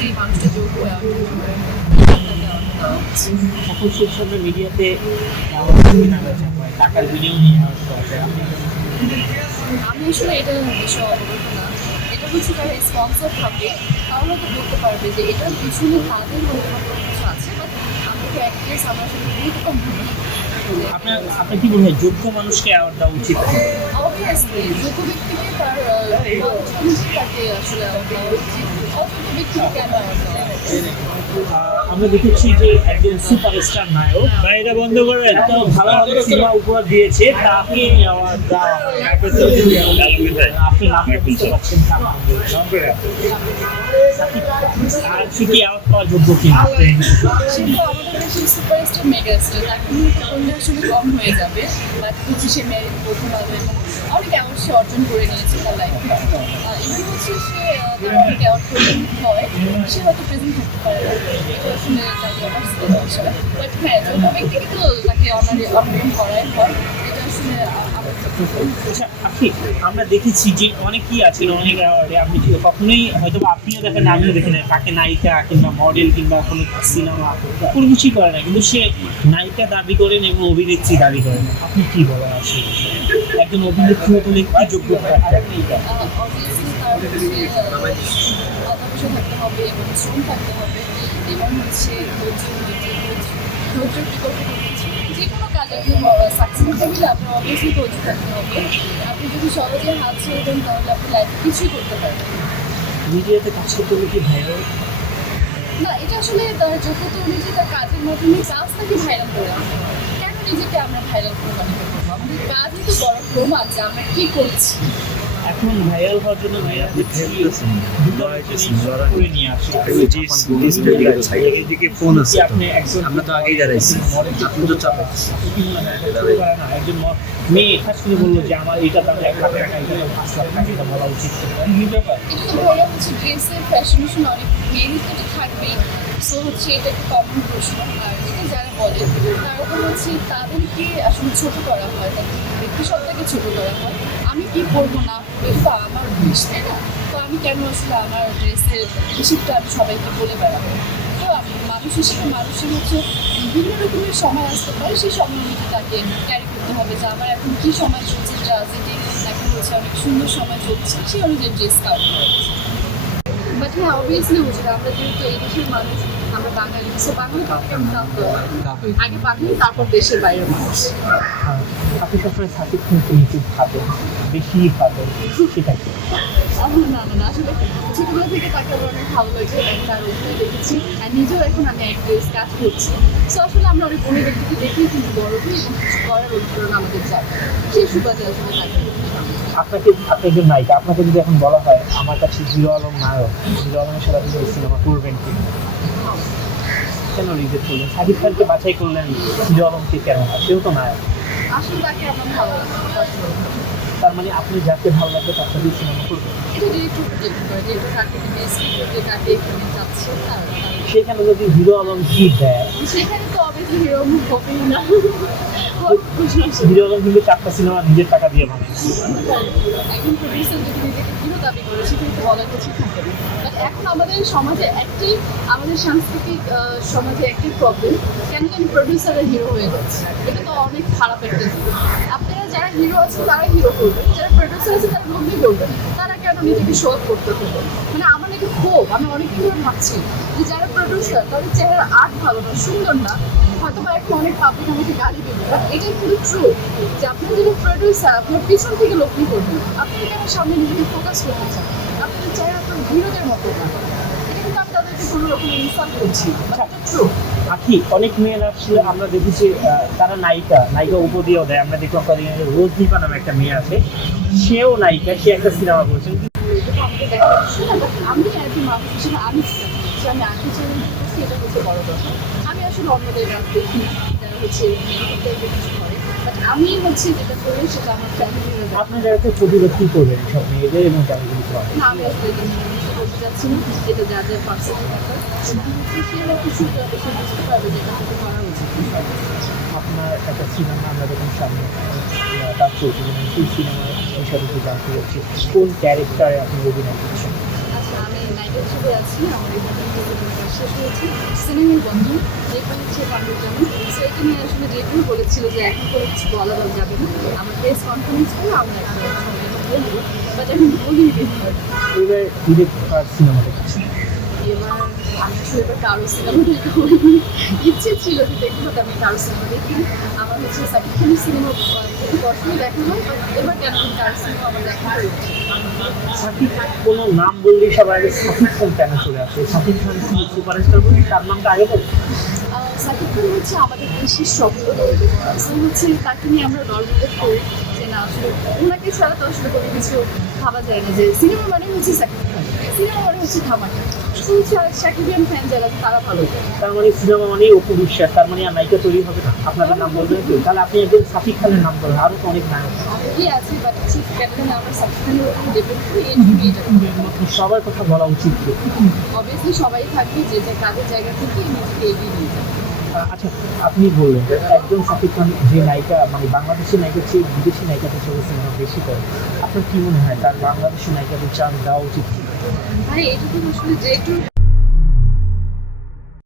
যে মানুষটা যোগ্য এখন সোশ্যাল মিডিয়াতে টাকার বিনিয়োগ করা যায়। আমি আসলে এটা বিষয়ে অবগত না। এটা হচ্ছে তারা স্পন্সর থাকে, তাহলে তো বলতে পারবে যে এটার পিছনে তাদের হয়তো কিছু আছে, বাট আমাকে অ্যাক্ট্রেস আমার সাথে বহুত কম হবে। আপনার কি মনে হয় যোগ্য মানুষকে অ্যাওয়ার্ড দেওয়া উচিত? অবভিয়াসলি যোগ্য ব্যক্তিকে তার তাকে আসলে অ্যাওয়ার্ড দেওয়া উচিত, অযোগ্য ব্যক্তিকে কেন অ্যাওয়ার্ড দেওয়া আমরা দেখেছি যে একজন সুপারস্টার নায়ক গাড়িটা বন্ধ করবেন তো ভালো ভালো সিনেমা উপহার দিয়েছে, তাকে অ্যাওয়ার্ড দেওয়া হয়। আপনি নাম বলতে পারছেন আর সে কি অ্যাওয়ার্ড পাওয়ার যোগ্য কিনা? কিন্তু আমাদের দেশের সুপারস্টার মেগাস্টার তাকে নিয়ে করলে আসলে কম হয়ে যাবে, বাট হচ্ছে সে মেরিট প্রথম আলো এবং অনেক অ্যাওয়ার্ড সে অর্জন করে নিয়েছে তার লাইফে। এবার হচ্ছে সে তার অনেক অ্যাওয়ার্ড করতে হয়, সে হয়তো প্রেজেন্ট থাকতে পারে না, এটা আসলে তাকে অনার্স হিসাবে। বাট হ্যাঁ, যোগ্য ব্যক্তিকে তো তাকে অনারিয়াম করাই হয়, এটা আসলে আচ্ছা আপনি, আমরা দেখেছি যে অনেকেই আছেন অনেক অ্যাওয়ার্ডে, আপনি কখনোই হয়তো আপনিও দেখেন আমিও দেখি না, তাকে নায়িকা কিংবা মডেল কিংবা কোনো সিনেমা কোনো কিছুই করে না, কিন্তু সে নায়িকা দাবি করেন এবং অভিনেত্রী দাবি করেন। আপনি কি বলেন আসলে একজন অভিনেত্রী হলে কি যোগ্যতা অবভিয়াসলি তার হচ্ছে থাকতে হবে এবং শ্রম থাকতে হবে এবং হচ্ছে ধৈর্য বিকল্প যে কোনো কাজে আপনি সাকসেস হলে আপনার অবভিয়াসলি ধৈর্য থাকতে হবে। আপনি যদি সহজে হাত ছেড়ে দেন তাহলে আপনি লাইফে কিছুই করতে পারবেন। মিডিয়াতে কাজ করতে হলে কি ভাইরাল? না, এটা আসলে তার যোগ্যতা অনুযায়ী তার কাজের মাধ্যমে কাজটাকে ভাইরাল করে আনতে হবে। কেন নিজেকে আমরা ভাইরাল প্রমাণিত করবো? আমাদের কাজই তো বড় প্রমাণ যে আমরা কী করছি। এখন ভাইরাল হওয়ার জন্য নিয়ে আসে ফোন আছে, আপনি একজন আমরা তো আগেই দাঁড়াইছি, আপনি তো চাপে একজন মেয়ে খাস করে বললো যে আমার এটা তার 1 লাখ টাকা, এটা 5 লাখ টাকা, এটা বলা উচিত। এটা তো ধরো হচ্ছে ড্রেসের ফ্যাশনেশন অনেক মেয়েরই তো থাকবেই, সো হচ্ছে এটা একটা কমন প্রশ্ন। আর এটা যারা বলে তারা হচ্ছে তাদেরকে আসলে ছোট করা হয়, তাদের ব্যক্তিসত্তাকে ছোট করা হয়। আমি কি করবো না এটা তো আমার জিনিস, তাই না? তো আমি কেন আসলে আমার ড্রেসের হিসেবটা আমি সবাইকে বলে বেড়াবো? তো মানুষ হিসেবে মানুষের হচ্ছে বিভিন্ন রকমের সময় আসতে পারে, সেই সময় অনুযায়ী তাকে ক্যারি করতে হবে যে আমার এখন কী সময় চলছে, ট্রাজেডি এখন হচ্ছে অনেক সুন্দর সময় চলছে, সেই অনুযায়ী ড্রেস কাউন্ট করা উচিত। বাট হ্যাঁ, অবভিয়াসলি উচিত। আমরা যেহেতু এই দেশের মানুষ, আমরা বাঙালি, সো বাঙালি কাউকে আমি আগে বাঙালি, তারপর দেশের বাইরের মানুষ। আপনি সবসময় সাকিব খানকে নিচে ভাবেন, বেশি ভাবেন, সেটা কি? না না না, আসলে ছোটবেলা থেকে তাকে আমার অনেক ভালো লাগে এবং তার অভিনয় দেখেছি, আর নিজেও এখন আমি অ্যাক্ট্রেস কাজ করছি। সো আসলে আমরা অনেক অনেক ব্যক্তিকে দেখেই কিন্তু বড় হই এবং কিছু করার অনুপ্রেরণা আমাদের যায়, সেই সুবাদে আসলে তাকে। আপনাকে, আপনি একজন নায়িকা, আপনাকে যদি এখন বলা হয় আমার কাছে হিরো আলম নায়ক, হিরো আলমের সাথে আপনি সিনেমা করবেন কি? কেন রিজেক্ট করলেন? সাকিব খানকে বাছাই করলেন, হিরো আলমকে কেন? সেও তো নায়ক। আসলে তাকে আমার ভালো লাগে। তার মানে আপনি যাকে ভালো লাগবে তার সাথেই সিনেমা করবেন। এটা ডিরেক্টর ডিপেন্ড করে যে এটা কাকে বেস্ট করবে, কাকে এখানে যাচ্ছে। সেখানে যদি হিরো আলম কি দেয়, সেখানে তো অবশ্যই হিরো হবেই না। হিরো আলম কিন্তু 4টা সিনেমা নিজের টাকা দিয়ে বানায়। একজন প্রডিউসার যদি নিজেকে হিরো দাবি করে সেখানে তো বলার কিছু থাকে না। বাট এখন আমাদের সমাজে একটি, আমাদের সাংস্কৃতিক সমাজে একটি প্রবলেম, কেন জানি প্রডিউসাররা হিরো হয়ে যাচ্ছে। এটা তো অনেক খারাপ একটা দিক। আপনারা যারা হিরো আছেন তারা হিরো করবেন, যারা প্রডিউসার আছে তারা মুভি করবেন, তারা কেন নিজেকে শো অফ করতে হবে? মানে আমার নাকি ক্ষোভ, আমি অনেকদিন ধরে ভাবছি যে যারা প্রডিউসার তাদের চেহারা আর্ট ভালো না, সুন্দর না, হয়তো বা এখন অনেক পাবলিক আমাকে গালি দেবে, বাট এটাই কিন্তু ট্রু যে আপনার যদি প্রডিউসার আপনার পিছন থেকে লক্ষ্য করবেন, আপনি কেন সামনে নিজেকে ফোকাস করতে চান? আপনাদের চেহারা আপনার হিরোদের মতো না, এটা কিন্তু আমি তাদেরকে কোনো রকম ইনসাল্ট করছি, বাট এটা ট্রু। আখি, অনেক মেয়েরা আসলে আমরা দেখেছি তারা নায়িকা উপদিও দেয়। আমরা দেখলাম রোজদীপা নামে একটা মেয়ে আছে, সেও নায়িকা, সে একটা সিনেমা করেছেন। আমি একজন মানুষ হিসেবে আমি আমি আঁকি চ্যানেল করছি, এটা হচ্ছে বড় কথা। আমি আসলে অন্যদের কাজ দেখি না যারা হচ্ছে কিছু করে, বাট আমি হচ্ছে যেটা করি সেটা আমার ফ্যামিলির। আপনার যারা প্রতিবাদ কি করবেন সব মেয়েদের এবং যারা কিছু করে? না, আমি আসলে এটা নিয়ে করতে যাচ্ছি না, এটা যাদের পার্সোনাল ব্যাপার, সেটা কিছু বুঝতে পারবে যেটা থেকে করা উচিত। আপনার একটা সিনেমা আমরা যখন সামনে কাজ করছি, সেই সিনেমার বিষয়ে জানতে চাচ্ছি কোন ক্যারেক্টারে আপনি অভিনয় করছেন? আচ্ছা, আমি নায়িকা হিসেবে আছি। আমার এই মুভিটা শেষ হয়েছে সিনেমার বন্ধু, যেটা হচ্ছে কামরুজ্জামান। সো এটা নিয়ে আসলে যেটুকু বলেছিল যে এখন তো কিছু বলা যাবে না, আমার প্রেস কনফারেন্স করে আমরা একটা বলবো, বাট এখন বলিনি কিন্তু। এবার ডিরেক্ট সিনেমা দেখছি। এবার আমি আসলে এবার কারো সিনেমা দেখা হয়নি, ইচ্ছে ছিল যে দেখবো, বাট আমি কারো সিনেমা দেখিনি। আমার হচ্ছে সাকিব খানের সিনেমা খুব পছন্দ দেখা হয়, বাট এবার কেন কারো সিনেমা আমার দেখা হয়েছে। সাকিব কোনো নাম বললেই সবার আগে সাকিব খান কেন চলে আসে? সাকিব খান কি সুপারস্টার বলি তার নামটা আগে বলি। সাকিব খান হচ্ছে আমাদের দেশের স্বপ্ন। সো হচ্ছে তাকে নিয়ে আমরা গর্ববোধ করি যে না আসলে ওনাকে ছাড়া তো আসলে কোনো কিছু ভাবা যায় না, যে সিনেমা মানে হচ্ছে সাকিব খান, সিনেমা মানে হচ্ছে ধামাকা। সো হচ্ছে সাকিবিয়ান ফ্যান যারা তারা ভালো যায়। তার মানে সিনেমা মানেই অপু বিশ্বাস, তার মানে আর নায়িকা তৈরি হবে না। আপনাদের নাম বলবেন কেউ, তাহলে আপনি একজন সাকিব খানের নাম বলেন, আরও তো অনেক নায়ক। অনেকেই আছে, বাট ঠিক কেন আমরা সাকিব খানের উপর ডিপেন্ড করি, এই এটা সবার কথা বলা উচিত। অবভিয়াসলি সবাই থাকবে যে যে কাজের জায়গা থেকে নিজেকে এগিয়ে নিয়ে যাবে। আচ্ছা, আপনি বললেন একজন সাকিব খান যে নায়িকা মানে বাংলাদেশি নায়িকার চেয়ে বিদেশি নায়িকাদের সঙ্গে সিনেমা বেশি করে, আপনার কি মনে হয় তার বাংলাদেশি নায়িকাদের চান্স দেওয়া উচিত? ভাই এটা তো আসলে যে একটু